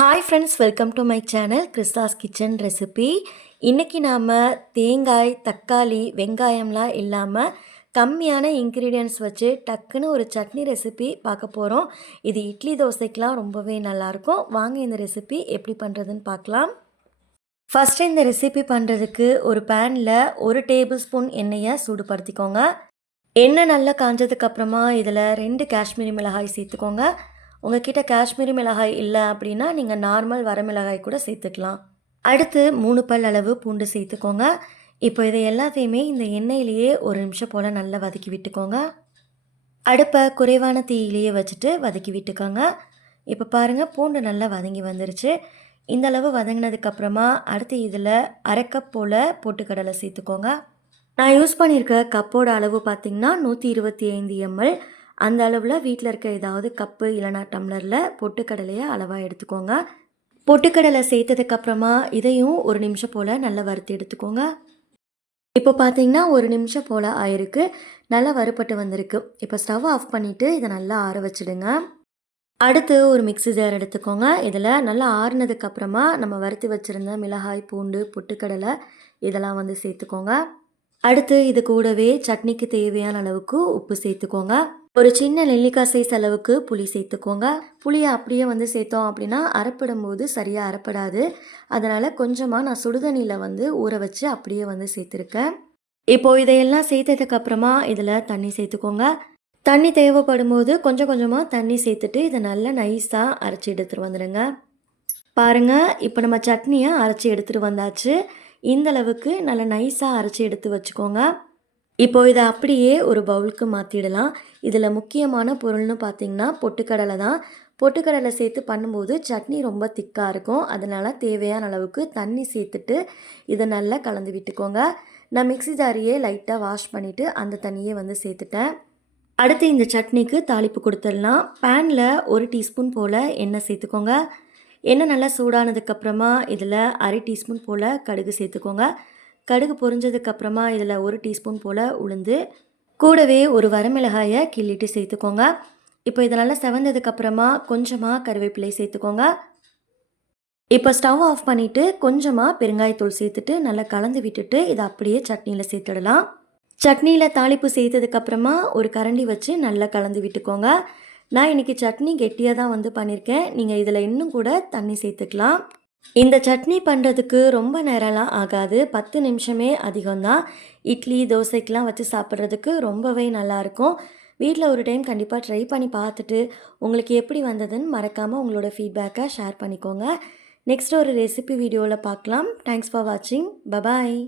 Hi friends welcome to my channel Christa's kitchen recipe இன்றைக்கி நாம் தேங்காய் தக்காளி வெங்காயம்லாம் இல்லாமல் கம்மியான இன்க்ரீடியன்ட்ஸ் வச்சு டக்குன்னு ஒரு சட்னி ரெசிபி பார்க்க போகிறோம் இது இட்லி தோசைக்கெலாம் ரொம்பவே நல்லாயிருக்கும். வாங்க இந்த ரெசிபி எப்படி பண்ணுறதுன்னு பார்க்கலாம். ஃபஸ்ட்டு இந்த ரெசிபி பண்ணுறதுக்கு ஒரு பேனில் ஒரு டேபிள் ஸ்பூன் எண்ணெயை சூடுபடுத்திக்கோங்க. எண்ணெய் நல்லா காஞ்சதுக்கப்புறமா இதில் ரெண்டு காஷ்மீரி மிளகாய் சேர்த்துக்கோங்க. உங்ககிட்ட காஷ்மீரி மிளகாய் இல்லை அப்படின்னா நீங்கள் நார்மல் வரமிளகாய் கூட சேர்த்துக்கலாம். அடுத்து மூணு பல் அளவு பூண்டு சேர்த்துக்கோங்க. இப்போ இதை எல்லாத்தையுமே இந்த எண்ணெயிலேயே ஒரு நிமிஷம் போல் நல்லா வதக்கி விட்டுக்கோங்க. அடுப்பை குறைவான தீயிலேயே வச்சுட்டு வதக்கி விட்டுக்கோங்க. இப்போ பாருங்கள் பூண்டு நல்லா வதங்கி வந்துருச்சு. இந்த அளவு வதங்கினதுக்கப்புறமா அடுத்து இதில் அரை கப் போல் பொட்டுக்கடலை சேர்த்துக்கோங்க. நான் யூஸ் பண்ணியிருக்க கப்போட அளவு பார்த்திங்கன்னா நூற்றி இருபத்தி ஐந்து எம்எல். அந்த அளவில் வீட்டில் இருக்க ஏதாவது கப்பு இல்லைனா டம்ளரில் பொட்டுக்கடலையை அளவாக எடுத்துக்கோங்க. பொட்டுக்கடலை சேர்த்ததுக்கப்புறமா இதையும் ஒரு நிமிஷம் போல் நல்லா வறுத்து எடுத்துக்கோங்க. இப்போ பார்த்தீங்கன்னா ஒரு நிமிஷம் போல் ஆயிருக்கு. நல்லா வறுப்பட்டு வந்திருக்கு. இப்போ ஸ்டவ் ஆஃப் பண்ணிவிட்டு இதை நல்லா ஆற வச்சுடுங்க. அடுத்து ஒரு மிக்ஸி ஜார் எடுத்துக்கோங்க. இதில் நல்லா ஆறுனதுக்கப்புறமா நம்ம வறுத்து வச்சுருந்த மிளகாய் பூண்டு பொட்டுக்கடலை இதெல்லாம் வந்து சேர்த்துக்கோங்க. அடுத்து இது கூடவே சட்னிக்கு தேவையான அளவுக்கு உப்பு சேர்த்துக்கோங்க. ஒரு சின்ன நெல்லிக்காய் சைஸ் அளவுக்கு புளி சேர்த்துக்கோங்க. புளியை அப்படியே வந்து சேர்த்தோம் அப்படின்னா அரைப்பிடும் போது சரியாக அரைப்படாது. அதனால் கொஞ்சமாக நான் சுடுதண்ணியில் வந்து ஊற வச்சு அப்படியே வந்து சேர்த்துருக்கேன். இப்போது இதையெல்லாம் சேர்த்ததுக்கப்புறமா இதில் தண்ணி சேர்த்துக்கோங்க. தண்ணி தேவைப்படும் போது கொஞ்சம் கொஞ்சமாக தண்ணி சேர்த்துட்டு இதை நல்லா நைஸாக அரைச்சி எடுத்துகிட்டு வந்துடுங்க பாருங்கள் இப்போ நம்ம சட்னியை அரைச்சி எடுத்துகிட்டு வந்தாச்சு. இந்த அளவுக்கு நல்லா நைஸாக அரைச்சி எடுத்து வச்சுக்கோங்க. இப்போ இதை அப்படியே ஒரு பவுலுக்கு மாற்றிடலாம் இதில் முக்கியமான பொருள்னு பார்த்திங்கன்னா பொட்டுக்கடலை தான். பொட்டுக்கடலை சேர்த்து பண்ணும்போது சட்னி ரொம்ப திக்காக இருக்கும். அதனால் தேவையான அளவுக்கு தண்ணி சேர்த்துட்டு இதை நல்லா கலந்து விட்டுக்கோங்க. நான் மிக்சி ஜாரியே லைட்டாக வாஷ் பண்ணிவிட்டு அந்த தண்ணியை வந்து சேர்த்துட்டேன். அடுத்து இந்த சட்னிக்கு தாளிப்பு கொடுத்துடலாம். பேனில் ஒரு டீஸ்பூன் போல் எண்ணெய் சேர்த்துக்கோங்க. எண்ணெய் நல்லா சூடானதுக்கப்புறமா இதில் அரை டீஸ்பூன் போல் கடுகு சேர்த்துக்கோங்க. கடுகு பொரிஞ்சதுக்கப்புறமா இதில் ஒரு டீஸ்பூன் போல் உளுந்து கூடவே ஒரு வரமிளகாயை கிள்ளிட்டு சேர்த்துக்கோங்க. இப்போ இதனால் செவந்ததுக்கப்புறமா கொஞ்சமாக கருவேப்பிலை சேர்த்துக்கோங்க. இப்போ ஸ்டவ் ஆஃப் பண்ணிவிட்டு கொஞ்சமாக பெருங்காயத்தூள் சேர்த்துட்டு நல்லா கலந்து விட்டுட்டு இதை அப்படியே சட்னியில் சேர்த்துடலாம். சட்னியில் தாளிப்பு சேர்த்ததுக்கப்புறமா ஒரு கரண்டி வச்சு நல்லா கலந்து விட்டுக்கோங்க. நான் இன்றைக்கி சட்னி கெட்டியாக தான் வந்து பண்ணியிருக்கேன். நீங்கள் இதில் இன்னும் கூட தண்ணி சேர்த்துக்கலாம். இந்த சட்னி பண்ணுறதுக்கு ரொம்ப நேரம்லாம் ஆகாது. பத்து நிமிஷமே அதிகம்தான். இட்லி தோசைக்கெலாம் வச்சு சாப்பிட்றதுக்கு ரொம்பவே நல்லாயிருக்கும். வீட்டில் ஒரு டைம் கண்டிப்பாக ட்ரை பண்ணி பார்த்துட்டு உங்களுக்கு எப்படி வந்ததுன்னு மறக்காமல் உங்களோட ஃபீட்பேக்கை ஷேர் பண்ணிக்கோங்க. நெக்ஸ்ட் ஒரு ரெசிபி வீடியோவில் பார்க்கலாம். தேங்க்ஸ் ஃபார் வாட்சிங் பபாய்